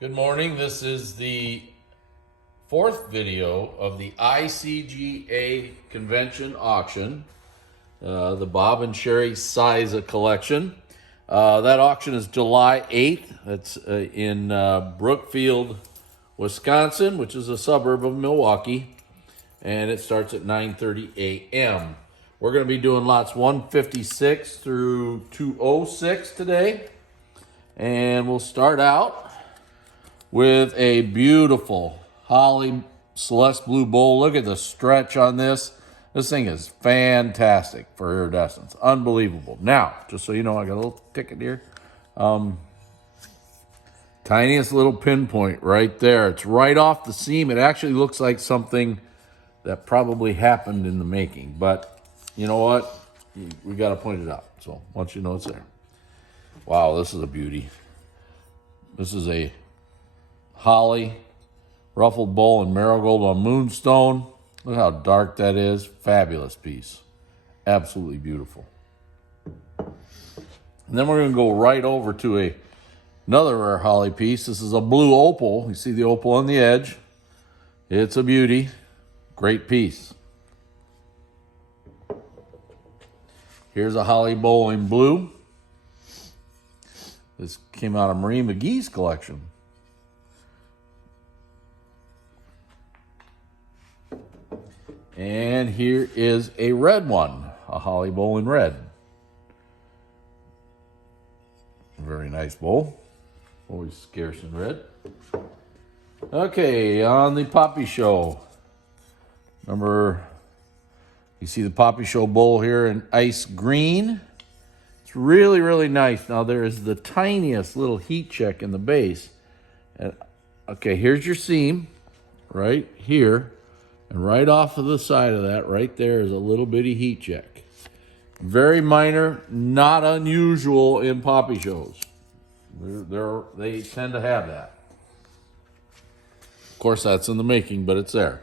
Good morning. This is the fourth video of the ICGA convention auction, the Bob and Sherry Cyza collection. That auction is July 8th. That's in Brookfield, Wisconsin, which is a suburb of Milwaukee, and it starts at 9:30 a.m. We're going to be doing lots 156 through 206 today, and we'll start out with a beautiful Holly Celeste Blue bowl. Look at the stretch on this. This thing is fantastic for iridescence. Unbelievable. Now, just so you know, I got a little ticket here. Tiniest little pinpoint right there. It's right off the seam. It actually looks like something that probably happened in the making. But you know what? We got to point it out. So once you know it's there. Wow, this is a beauty. This is a Holly ruffled bowl in marigold on moonstone. Look how dark that is. Fabulous piece. Absolutely beautiful. And then we're going to go right over to another rare Holly piece. This is a blue opal. You see the opal on the edge. It's a beauty. Great piece. Here's a Holly bowl in blue. This came out of Marie McGee's collection. And here is a red one, a Holly bowl in red. Very nice bowl. Always scarce in red. Okay, on the Poppy Show. Remember, you see the Poppy Show bowl here in ice green. It's really, really nice. Now there is the tiniest little heat check in the base. And, okay, here's your seam right here. And right off of the side of that, right there, is a little bitty heat check. Very minor, not unusual in poppy shows. They tend to have that. Of course, that's in the making, but it's there.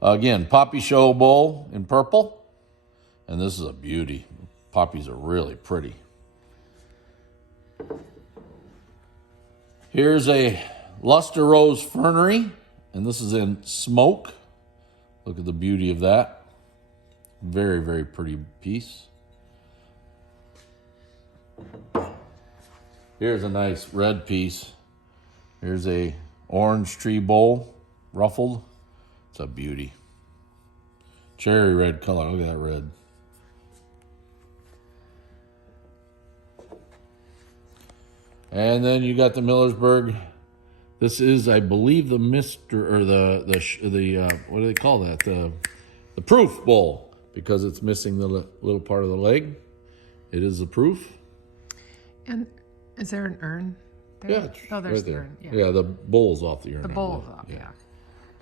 Again, poppy show bowl in purple. And this is a beauty. Poppies are really pretty. Here's a luster rose fernery, and this is in smoke. Look at the beauty of that. Very, very pretty piece. Here's a nice red piece. Here's a orange tree bowl, ruffled. It's a beauty. Cherry red color. Look at that red. And then you got the Millersburg. This is, I believe, the what do they call that? The proof bowl, because it's missing the little part of the leg. It is the proof. And is there an urn there? Yeah, oh, there's right the there. urn. Yeah. Yeah, the bowl's off the urn. The bowl's off, yeah.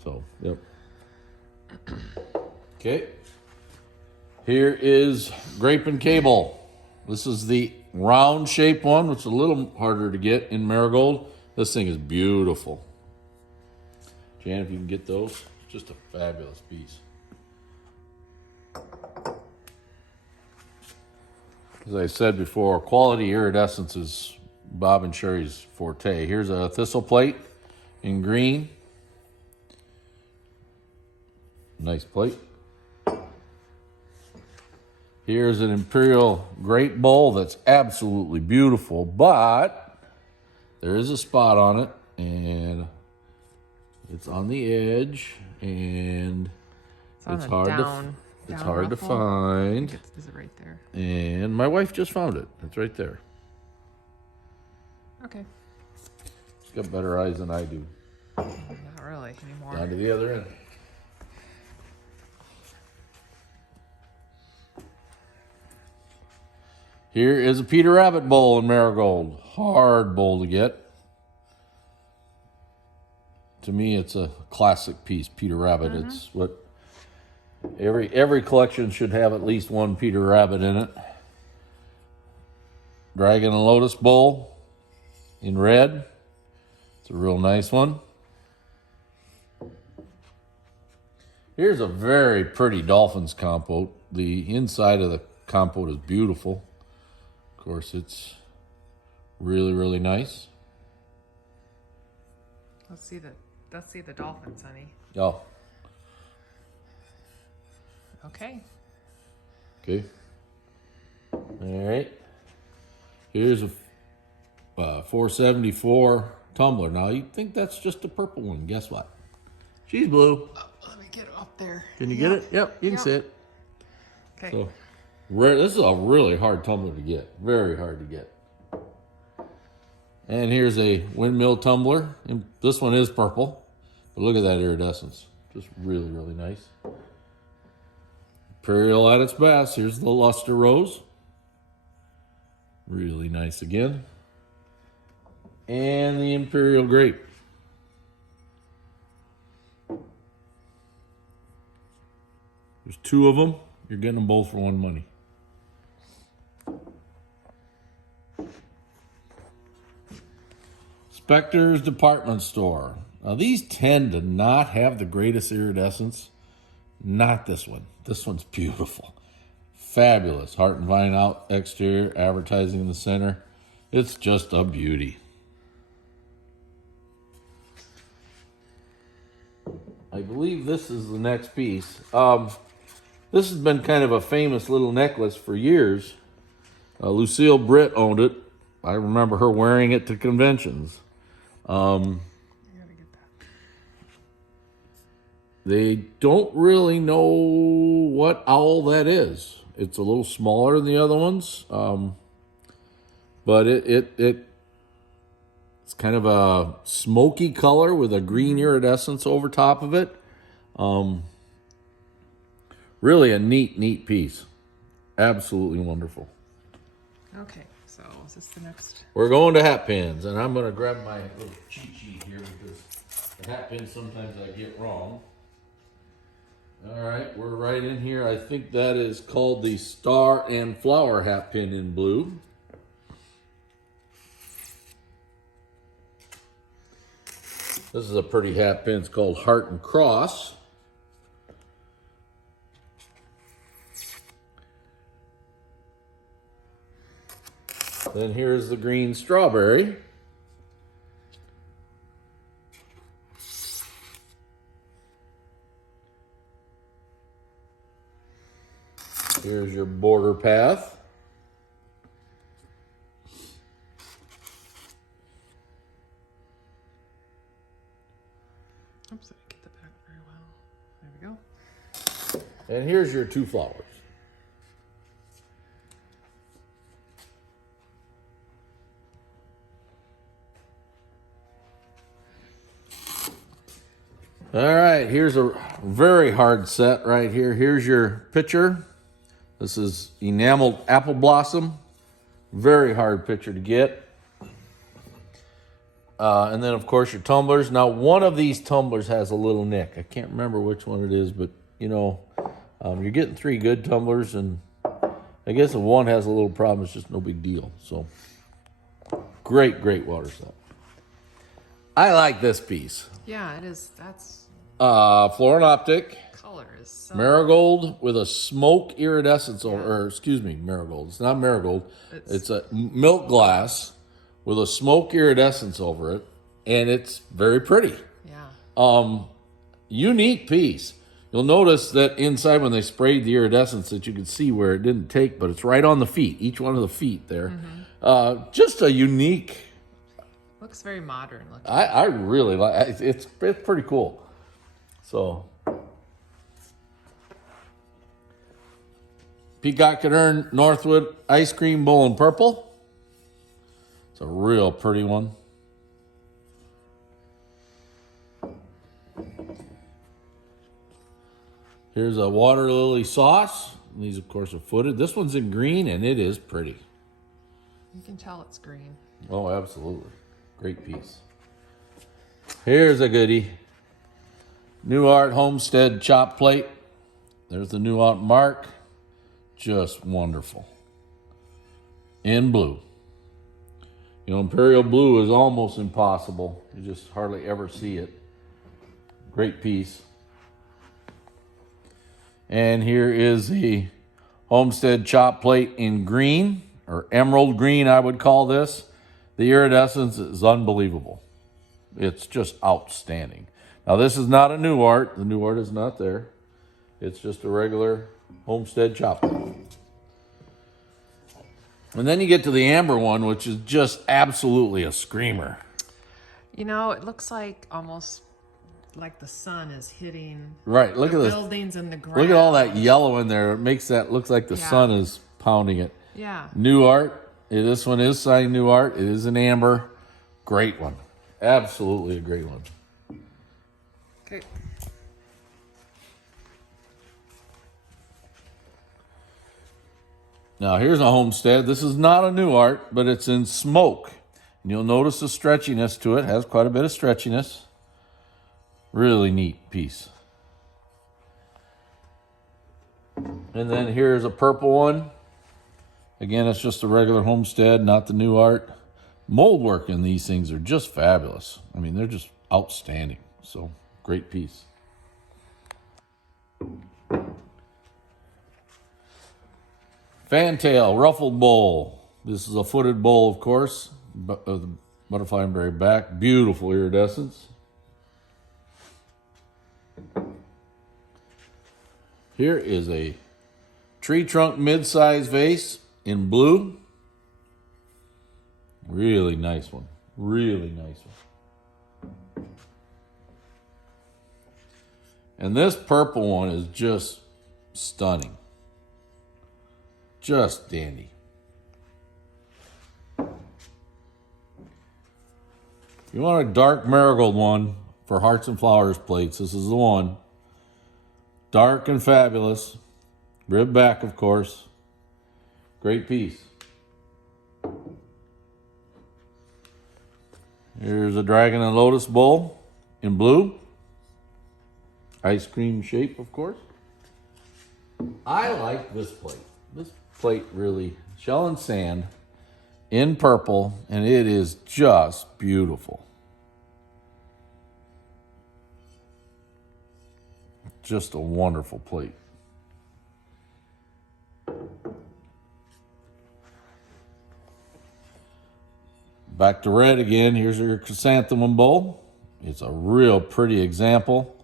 So, yep. Okay. Here is grape and cable. This is the round shaped one, which is a little harder to get in marigold. This thing is beautiful. Jan, if you can get those, just a fabulous piece. As I said before, quality iridescence is Bob and Sherry's forte. Here's a thistle plate in green. Nice plate. Here's an imperial grape bowl that's absolutely beautiful, but there is a spot on it, and it's on the edge, and it's hard to find. Is it right there? And my wife just found it. It's right there. Okay. She's got better eyes than I do. Not really anymore. Down to the other end. Here is a Peter Rabbit bowl in marigold. Hard bowl to get. To me, it's a classic piece, Peter Rabbit. Mm-hmm. It's what every collection should have at least one Peter Rabbit in it. Dragon and Lotus bowl in red. It's a real nice one. Here's a very pretty Dolphins compote. The inside of the compote is beautiful. Of course, it's really, really nice. Let's see the dolphins, honey. Oh, Okay. okay. All right. Here's a 474 tumbler. Now, you think that's just a purple one. Guess what? She's blue. Let me get up there. Can you get it? Yep, you can see it. Okay. So, this is a really hard tumbler to get. Very hard to get. And here's a windmill tumbler. And this one is purple. But look at that iridescence. Just really, really nice. Imperial at its best. Here's the luster rose. Really nice again. And the imperial grape. There's two of them. You're getting them both for one money. Specter's Department Store. Now these tend to not have the greatest iridescence. Not this one. This one's beautiful. Fabulous. Heart and vine out exterior, advertising in the center. It's just a beauty. I believe this is the next piece. This has been kind of a famous little necklace for years. Lucille Britt owned it. I remember her wearing it to conventions. They don't really know what owl that is. It's a little smaller than the other ones, but it's kind of a smoky color with a green iridescence over top of it. Really a neat piece. Absolutely wonderful. Okay, so is this the next? We're going to hat pins, and I'm going to grab my little cheat sheet here because the hat pins sometimes I get wrong. All right, we're right in here. I think that is called the Star and Flower hat pin in blue. This is a pretty hat pin. It's called Heart and Cross. Then here's the green strawberry. Here's your border path. Oops, I didn't get the back very well. There we go. And here's your two flowers. All right, here's a very hard set right here. Here's your pitcher. This is enameled apple blossom. Very hard pitcher to get. And then, of course, your tumblers. Now, one of these tumblers has a little nick. I can't remember which one it is, but, you know, you're getting three good tumblers, and I guess if one has a little problem, it's just no big deal. So, great water set. I like this piece. Yeah, it is. That's Floral optic. color is so Marigold with a smoke iridescence over, or excuse me, marigold. It's not marigold. It's a milk glass with a smoke iridescence over it, and it's very pretty. yeah. Unique piece. You'll notice that inside when they sprayed the iridescence that you could see where it didn't take, but it's right on the feet, each one of the feet there. Just a unique. Looks very modern looking. I really like it's pretty cool. So Peacock and Earn Northwood ice cream bowl in purple. It's a real pretty one. Here's a water lily sauce. These, of course, are footed. This one's in green, and it is pretty. You can tell it's green. Oh, absolutely. Great piece. Here's a goodie. New Art Homestead chop plate. There's the New Art mark. Just wonderful. In blue. You know, Imperial blue is almost impossible. You just hardly ever see it. Great piece. And here is the Homestead chop plate in green, or emerald green, I would call this. The iridescence is unbelievable. It's just outstanding. Now, this is not a new art. The new art is not there. It's just a regular Homestead chop. And then you get to the amber one, which is just absolutely a screamer. You know, it looks like almost like the sun is hitting Right, look the at this. buildings and the ground. Look at all that yellow in there. It makes that look like the sun is pounding it. Yeah. New art. This one is signed new art. It is an amber. Great one. Absolutely a great one. Okay. Now here's a Homestead. This is not a new art, but it's in smoke. And you'll notice the stretchiness to it. It has quite a bit of stretchiness. Really neat piece. And then here's a purple one. Again, it's just a regular Homestead, not the new art. Mold work in these things are just fabulous. I mean, they're just outstanding. So, great piece. Fantail, ruffled bowl. This is a footed bowl, of course. The butterfly and berry back. Beautiful iridescence. Here is a tree trunk mid-size vase in blue. Really nice one. Really nice one. And this purple one is just stunning. Just dandy. If you want a dark marigold one for hearts and flowers plates, this is the one. Dark and fabulous. Rib back, of course. Great piece. Here's a dragon and lotus bowl in blue. Ice cream shape, of course. I like this plate. This plate really, shell and sand in purple, and it is just beautiful. Just a wonderful plate. Back to red again. Here's your chrysanthemum bowl. It's a real pretty example.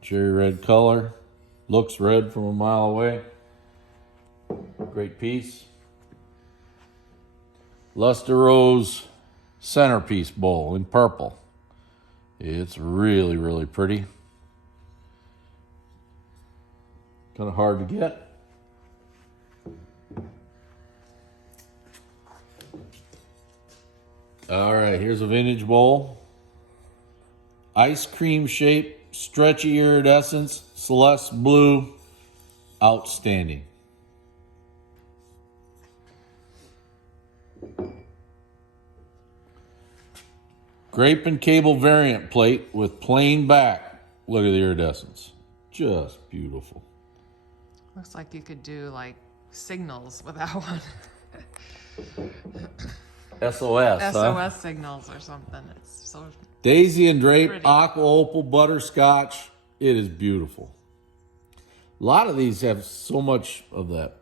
Cherry red color. Looks red from a mile away. Great piece. Luster Rose centerpiece bowl in purple. It's really, really pretty. Kind of hard to get. All right, here's a vintage bowl. Ice cream shape, stretchy iridescence, Celeste blue. Outstanding. Grape and cable variant plate with plain back. Look at the iridescence. Just beautiful. Looks like you could do like signals with that one. SOS, huh? SOS signals or something. It's so Daisy and drape, pretty. aqua opal, butterscotch. It is beautiful. A lot of these have so much of that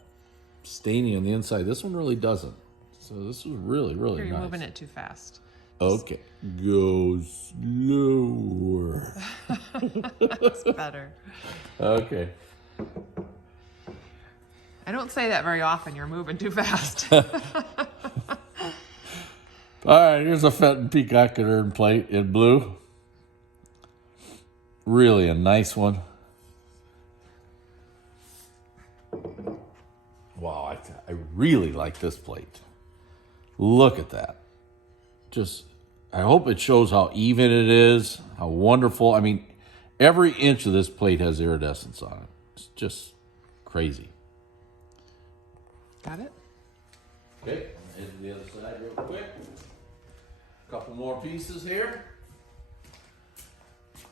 staining on the inside. This one really doesn't. So this is really, really You're nice. moving it too fast. Okay. Go slower. That's better. Okay. I don't say that very often. You're moving too fast. All right, here's a Fenton Peacock and Urn plate in blue. Really a nice one. Wow, I really like this plate. Look at that. Just, I hope it shows how even it is, how wonderful. I mean, every inch of this plate has iridescence on it. It's just crazy. Got it? Okay, head to the other side real quick. Couple more pieces here.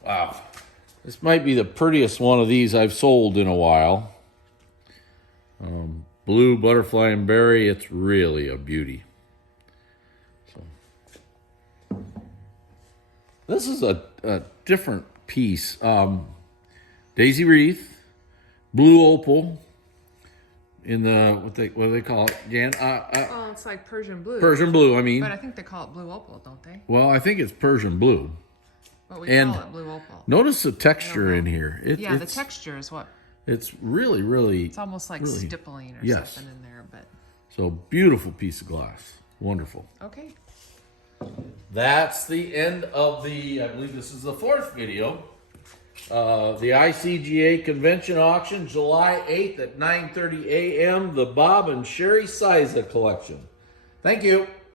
Wow. This might be the prettiest one of these I've sold in a while. Blue butterfly and berry. It's really a beauty. So, this is a different piece. Daisy wreath, blue opal, in the what do they call it? Jan? Well, it's like Persian blue. Persian blue. I mean, But I think they call it blue opal, don't they? well, I think it's Persian blue. But we And call it blue opal. notice the texture in here. Yeah, the it's, texture is what. It's really, really. It's almost like really, stippling or yes. something in there, but So beautiful piece of glass. Wonderful. okay. That's the end of the, I believe this is the 4th video. The ICGA convention auction, July 8th at 9:30 a.m. The Bob and Sherry Cyza collection. Thank you.